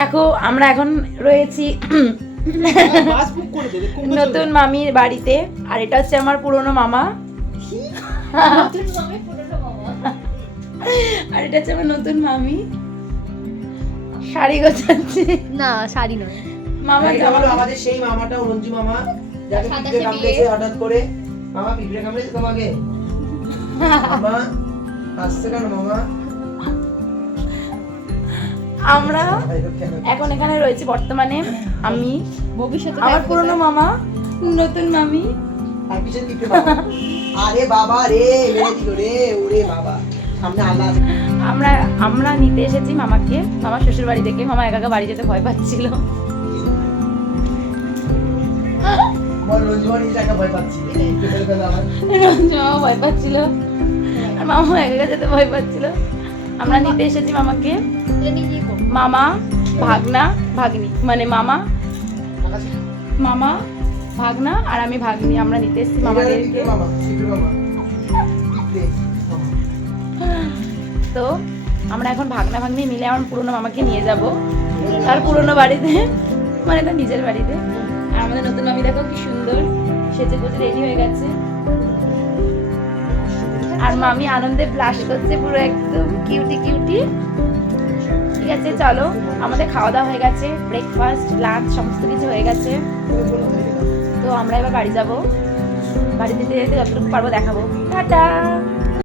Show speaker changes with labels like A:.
A: দেখো আমরা এখন রয়েছি নতুন মামির বাড়িতে আর এটা হচ্ছে আমার পুরনো মামা। আর এটা হচ্ছে আমার নতুন মামি। শাড়ি গোছাচ্ছে।
B: না শাড়ি নয়।
A: মামা
C: আমাদের সেই মামাটা রঞ্জু মামা যাকে পিঁপড়ে কামড়েছে হঠাৎ করে। মামা পিঁপড়ে কামড়েছে তোমাকে? মামা আসছে কেন মামা?
A: আমরা এখন এখানে রয়েছে বর্তমানে আমি
B: ভবিষ্যতে
A: আমার পুরনো মামা নতুন মামি।
C: আর বাবা। রে রে ওরে বাবা।
A: আমরা আমরা নিতে এসেছি মামাকে মামার শ্বশুর বাড়ি থেকে মামা একা একা বাড়ি যেতে ভয় পাচ্ছিল।
C: ভয়
A: পাচ্ছিল। আর মামা একা যেতে ভয় পাচ্ছিল। আমরা নিতে এসেছি মামাকে। মামা ভাগনা ভাগ্নি। মানে মামা মামা ভাগনা আর আমি ভাগ্নি। আমরা নিতে এসেছি মামাদেরকে। তো আমরা এখন ভাগনা ভাগ্নি মিলে আমার পুরনো মামাকে নিয়ে যাব। তার পুরনো বাড়িতে মানে তার নিজের বাড়িতে। আর আমাদের নতুন মামি দেখো কি সুন্দর সেজে গুজে রেডি হয়ে গেছে। আর মামি আনন্দে ব্লাশ করছে পুরো একদম কিউটি কিউটি। ঠিক আছে, চলো, আমাদের খাওয়া দাওয়া হয়ে গেছে ব্রেকফাস্ট লাঞ্চ সমস্ত কিছু হয়ে গেছে। তো আমরা এবার বাড়ি যাব। বাড়ি যেতে যেতে যতটুকু পারব দেখাবো। টাটা!